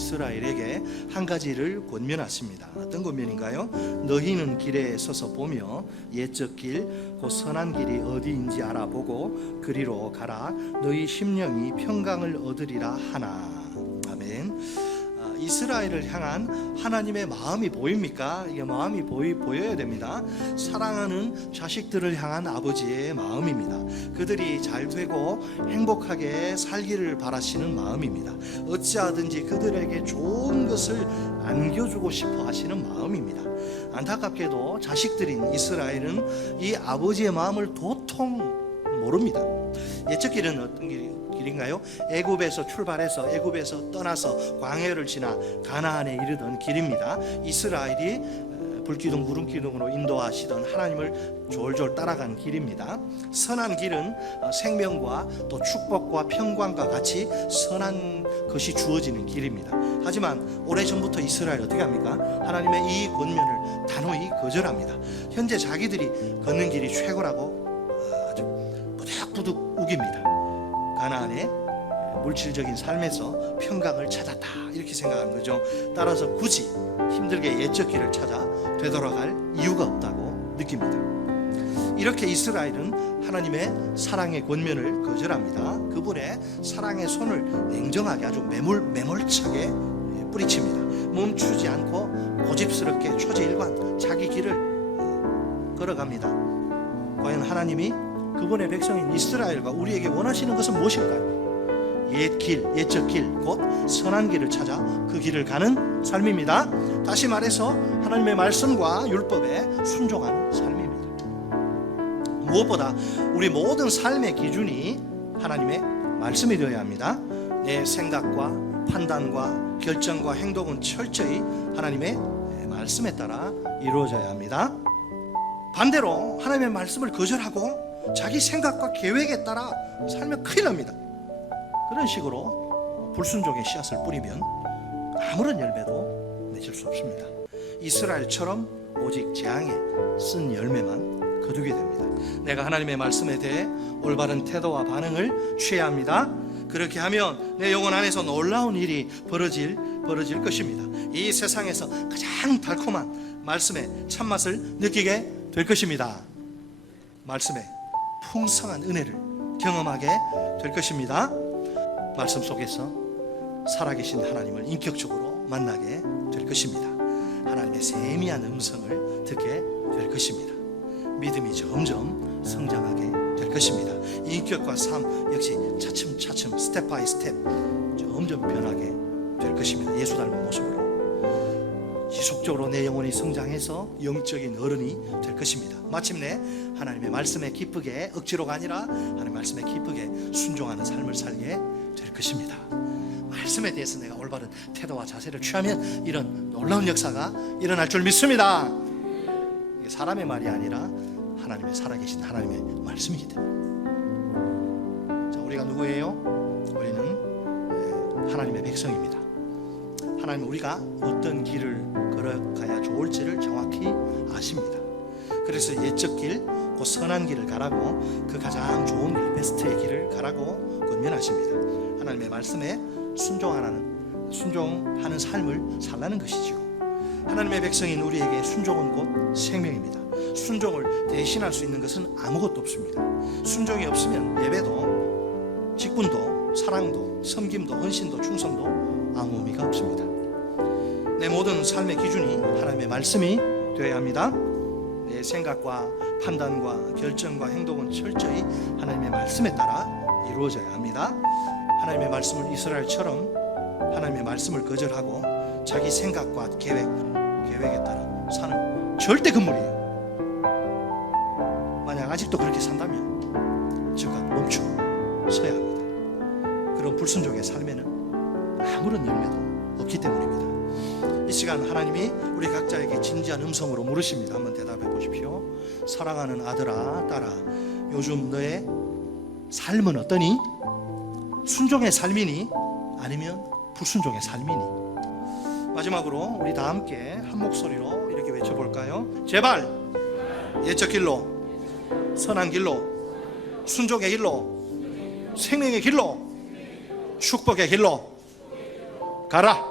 이스라엘에게 한 가지를 권면하십니다. 어떤 권면인가요? 너희는 길에 서서 보며 옛적 길 곧 선한 길이 어디인지 알아보고 그리로 가라. 너희 심령이 평강을 얻으리라 하나. 아멘. 이스라엘을 향한 하나님의 마음이 보입니까? 이게 마음이 보여야 됩니다. 사랑하는 자식들을 향한 아버지의 마음입니다. 그들이 잘 되고 행복하게 살기를 바라시는 마음입니다. 어찌하든지 그들에게 좋은 것을 안겨주고 싶어 하시는 마음입니다. 안타깝게도 자식들인 이스라엘은 이 아버지의 마음을 도통 모릅니다. 옛적 길은 어떤 길인가요? 애굽에서 출발해서 애굽에서 떠나서 광야를 지나 가나안에 이르던 길입니다. 이스라엘이 불기둥 구름기둥으로 인도하시던 하나님을 졸졸 따라간 길입니다. 선한 길은 생명과 또 축복과 평강과 같이 선한 것이 주어지는 길입니다. 하지만 오래전부터 이스라엘 어떻게 합니까? 하나님의 이 권면을 단호히 거절합니다. 현재 자기들이 걷는 길이 최고라고 아주 부득부득 우깁니다. 가나안의 물질적인 삶에서 평강을 찾았다 이렇게 생각하는 거죠. 따라서 굳이 힘들게 옛적 길을 찾아 되돌아갈 이유가 없다고 느낍니다. 이렇게 이스라엘은 하나님의 사랑의 권면을 거절합니다. 그분의 사랑의 손을 냉정하게 아주 매몰차게 뿌리칩니다. 멈추지 않고 고집스럽게 초지일관 자기 길을 걸어갑니다. 과연 하나님이 그분의 백성인 이스라엘과 우리에게 원하시는 것은 무엇일까요? 옛적 길, 곧 선한 길을 찾아 그 길을 가는 삶입니다. 다시 말해서 하나님의 말씀과 율법에 순종하는 삶입니다. 무엇보다 우리 모든 삶의 기준이 하나님의 말씀이 되어야 합니다. 내 생각과 판단과 결정과 행동은 철저히 하나님의 말씀에 따라 이루어져야 합니다. 반대로 하나님의 말씀을 거절하고 자기 생각과 계획에 따라 살면 큰일 납니다. 그런 식으로 불순종의 씨앗을 뿌리면 아무런 열매도 맺을 수 없습니다. 이스라엘처럼 오직 재앙에 쓴 열매만 거두게 됩니다. 내가 하나님의 말씀에 대해 올바른 태도와 반응을 취해야 합니다. 그렇게 하면 내 영혼 안에서 놀라운 일이 벌어질 것입니다. 이 세상에서 가장 달콤한 말씀의 참맛을 느끼게 될 것입니다. 말씀의 풍성한 은혜를 경험하게 될 것입니다. 말씀 속에서 살아계신 하나님을 인격적으로 만나게 될 것입니다. 하나님의 세미한 음성을 듣게 될 것입니다. 믿음이 점점 성장하게 될 것입니다. 인격과 삶 역시 차츰차츰 스텝 바이 스텝 점점 변하게 될 것입니다. 예수 닮은 모습으로 지속적으로 내 영혼이 성장해서 영적인 어른이 될 것입니다. 마침내 하나님의 말씀에 기쁘게 억지로가 아니라 하나님의 말씀에 기쁘게 순종하는 삶을 살게 될 것입니다. 말씀에 대해서 내가 올바른 태도와 자세를 취하면 이런 놀라운 역사가 일어날 줄 믿습니다. 이게 사람의 말이 아니라 하나님의 살아계신 하나님의 말씀이기 때문에. 자, 우리가 누구예요? 우리는 하나님의 백성입니다. 하나님은 우리가 어떤 길을 걸어가야 좋을지를 정확히 아십니다. 그래서 옛적 길, 곧 선한 길을 가라고, 그 가장 좋은 길, 베스트의 길을 가라고 권면하십니다. 하나님의 말씀에 순종하는 삶을 살라는 것이지요. 하나님의 백성인 우리에게 순종은 곧 생명입니다. 순종을 대신할 수 있는 것은 아무것도 없습니다. 순종이 없으면 예배도, 직분도, 사랑도, 섬김도, 헌신도, 충성도 아무 의미가 없습니다. 내 모든 삶의 기준이 하나님의 말씀이 되어야 합니다. 내 생각과 판단과 결정과 행동은 철저히 하나님의 말씀에 따라 이루어져야 합니다. 하나님의 말씀을 이스라엘처럼 하나님의 말씀을 거절하고 자기 생각과 계획에 따라 사는 절대 금물이에요. 만약 아직도 그렇게 산다면 즉각 멈추고 서야 합니다. 그런 불순종의 삶에는 아무런 열매도 없기 때문입니다. 이 시간 하나님이 우리 각자에게 진지한 음성으로 물으십니다. 한번 대답해 보십시오. 사랑하는 아들아, 딸아, 요즘 너의 삶은 어떠니? 순종의 삶이니? 아니면 불순종의 삶이니? 마지막으로 우리 다 함께 한 목소리로 이렇게 외쳐볼까요? 제발 옛적 길로, 선한 길로, 순종의 길로, 생명의 길로, 축복의 길로 가라.